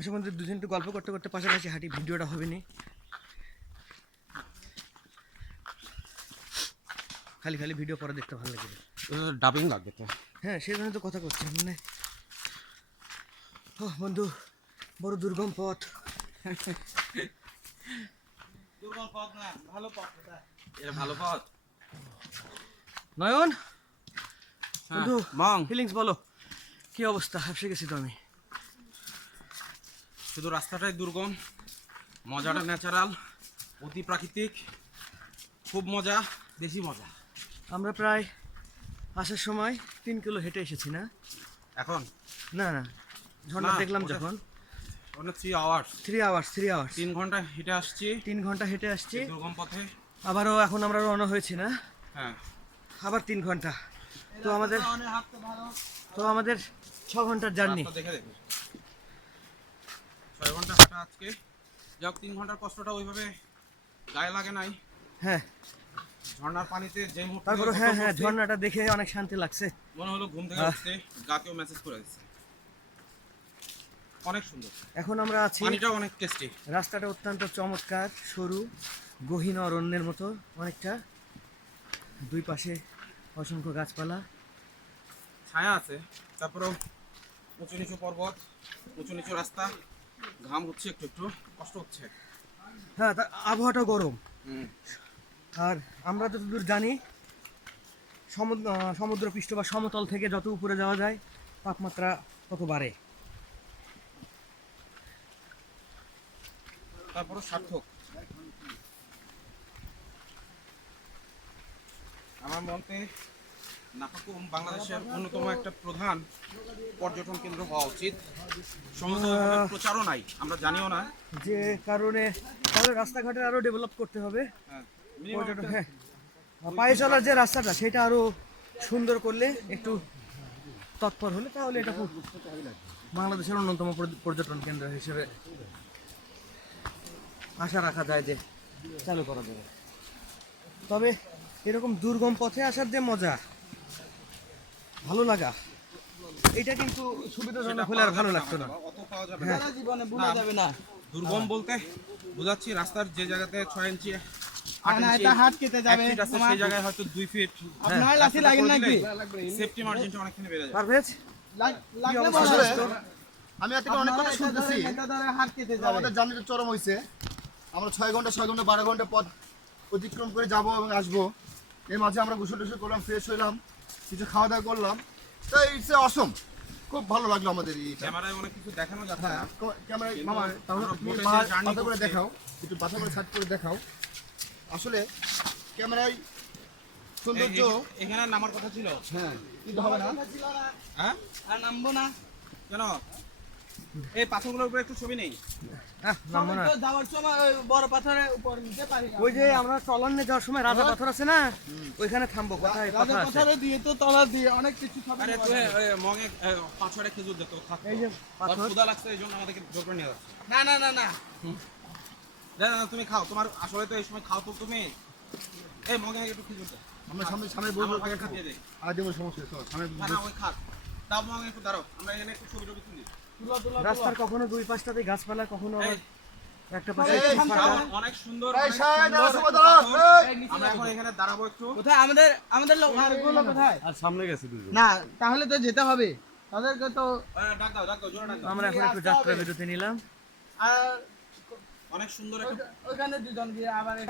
ওসব মধ্যে দুজন একটু গল্প করতে করতে পাশাপাশি হাঁটি, ভিডিওটা হবে নি, খালি খালি ভিডিও পরে দেখতে ভালো লাগবে, ডাবিং লাগবে তো। হ্যাঁ সেই জন্য তো কথা করছি মানে। ও বন্ধু, বড় দুর্গম পথ। দুর্গম পথ না, ভালো পথ এটা। এটা ভালো পথ। নয়ন বন্ধু, মং ফিলিংস বলো, কি অবস্থা? হাঁপসে গেছি তো আমি। শুধু রাস্তাটাই দুর্গম, মজাটা ন্যাচারাল, অতি প্রাকৃতিক, খুব মজা, দেশি মজা। আমরা প্রায় আসার সময় 3 কিলো হেঁটে এসেছি না? এখন না না, ঝর্ণা না, দেখলাম ওটা- যখন। অনেক 3 আওয়ার্স, 3 আওয়ার্স 3 ঘন্টা হেঁটে আসছি 3 ঘন্টা হেঁটে আসছি। এই দুর্গম পথে। আবারও এখন আমরা রওনা হয়েছি না, হ্যাঁ, আবার 3 ঘন্টা। তো আমাদের 6 ঘন্টার জার্নি। রাস্তা দেখে দেখে 6 ঘন্টা হাঁটা আজকে। যাক, 3 ঘন্টার কষ্টটা ওইভাবে গায়ে লাগে নাই। হ্যাঁ, ঝর্ণার পানিতে যে মুহূর্তে তারপরে হ্যাঁ হ্যাঁ, ঝর্ণাটা দেখে অনেক শান্তি লাগছে। মনে হলো ঘুম থেকে উঠতে গাকেও মেসেজ করে দিচ্ছে। অনেক সুন্দর, এখন আমরা আছি, পানিটাও অনেক টেস্টি। রাস্তাটা অত্যন্ত চমৎকার, সরু, গহীন অরণ্যের মতো অনেকটা, দুই পাশে অসংখ্য গাছপালা। ছায়া আছে, তারপরেও উঁচু নিচু পর্বত, উঁচু নিচু রাস্তা, ঘাম হচ্ছে, একটু একটু কষ্ট হচ্ছে। হ্যাঁ, তার আবহাওয়াটা গরম। হুম। আর আমরা যতদূর জানি, সমুদ্রপৃষ্ঠ বা সমতল থেকে যত উপরে যাওয়া যায় তাপমাত্রা তত বাড়ে। তারপরও সার্থক। আমার মতে নাফাকুম বাংলাদেশের অন্যতম একটা প্রধান পর্যটন কেন্দ্র হওয়া উচিত। সমস্ত প্রচারও নাই, আমরা জানিও না। যে কারণে তাহলে রাস্তাঘাটের আরো ডেভেলপ করতে হবে। হ্যাঁ, পর্যটন, হ্যাঁ, পায়ে চলার যে রাস্তাটা সেটা আরো সুন্দর করলে, একটু তৎপর হলে, তাহলে এটা খুব বাংলাদেশের অন্যতম পর্যটন কেন্দ্র হিসেবে আশা রাখা যায় যে চালু করা যাবে। তবে এরকম দুর্গম পথে আসার যে মজা, ভালো লাগা, এটা কিন্তু সুবিধাজনক হলে আর ভালো লাগতো না। অত পাওয়া যাবে হ্যাঁ। না। জীবনে ভুলা যাবে না। দুর্গম বলতে বুঝাচ্ছি, রাস্তার যে জায়গাতে 6 ইঞ্চি 8 না, ইঞ্চি এটা হাত কেটে 1 যাবে ফিট আছে, সেই জায়গায় হয়তো 2 ফিট আপনার লাঠি লাগে নাকি? সেফটি মার্জিনটা অনেকখানি বেড়ে যায়। পারভেজ, লাগলে অবস্থা বলবে। তোর? আমি এত অনেক কথা শুনতেছি, এটা ধরে হাত কেটে কিন্তু যাবে। আমাদের জার্নিটা চরম হয়েছে। আমরা 6 ঘন্টা 12 ঘন্টা পথ অতিক্রম করে যাব এবং আসবো। এর মাঝে আমরা গোসল টোসল করলাম, ফ্রেশ হইলাম, কিছু খাওয়া দাওয়া করলাম। তো ইটস অসম, খুব ভালো লাগলো আমাদের এইটা। ক্যামেরায় অনেক কিছু দেখানো যাচ্ছে হ্যাঁ, না। ক্যামেরায় মামা তাহলে আমরা তুমি বোটে যে পাহাড় journey পাতা করে করছি। দেখাও, একটু পাতা করে সাইড করে দেখাও। আসলে ক্যামেরায় সৌন্দর্য, এখানে নামার কথা ছিল। হ্যাঁ, কিন্তু হবে না। হ্যাঁ, আর নামবো না। কেন? এই পাথরগুলোর উপরে একটু ছবি নেই। নামবো না। তো যাওয়ার সময় ওই বড় পাথরের উপর নিতে পারি না। ওই যে আমরা চলনে যাওয়ার সময় রাজা পাথর আছে না, ওইখানে থামবো, কোথায় রাজা কথা আছে। পাথরে দিয়ে তো তলা দিয়ে অনেক কিছু খাবে। আরে তুই মগে 5-6টা খেজুর দে তো খাক। এই যে পাথর পাথর, ক্ষুধা লাগছে, এই জন্য আমাদেরকে জোর করে নিয়ে যাচ্ছে। না না না না। তুমি খাও, তোমার আসলে তো এই সময় খাও তো তুমি। এই মগে একটু খেজুর দে। আমরা সামনে সামনে বলবো আমার ভাগে খাইয়ে দে। আর দেবো, সমস্যা নেই, চল, সামনে না না, ওই খাক। দাও মগে একটু দাঁড়াও, আমরা এখানে একটু ছবি টবি তুলি। তুলা তুলা রাস্তার কখনো দুই পাশটাতে গাছপালা, কখনো আবার একটা পাশে এই, একটু ফাঁকা। অনেক সুন্দর, এই অনেক সাহেব, সুন্দর দাঁড়াও, সময় একটা দাঁড়াও, পাথর। এই। আমরা এখন এখানে দাঁড়াবো একটু। কোথায় আমাদের লোক আর গুলো কোথায়? আর সামনে গেছে দুজন। না, তাহলে তো যেতে হবে। তাদেরকে তো ডাক দাও, জোরে ডাক দাও। আমরা এখন একটু যাত্রা বিরতি নিলাম। আর অনেক সুন্দর একটা ওইখানে দুজন গিয়ে আবার